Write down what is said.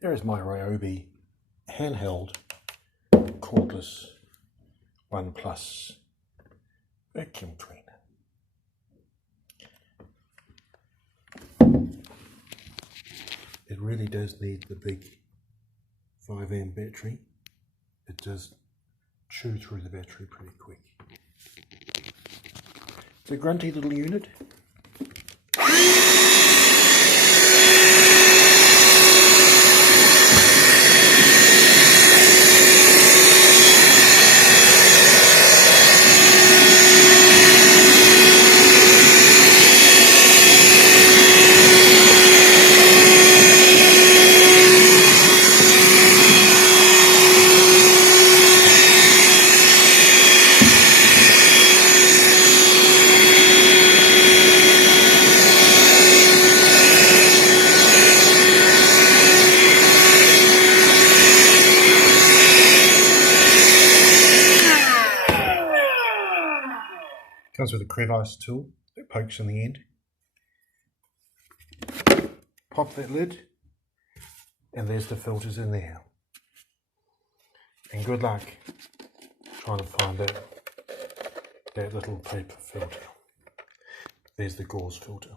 There is my RYOBI handheld cordless 1 Plus vacuum cleaner. It really does need the big 5 amp battery. It does chew through the battery pretty quick. It's a grunty little unit. Comes with a crevice tool that pokes in the end. Pop that lid, and there's the filters in there. And good luck trying to find that little paper filter. There's the gauze filter.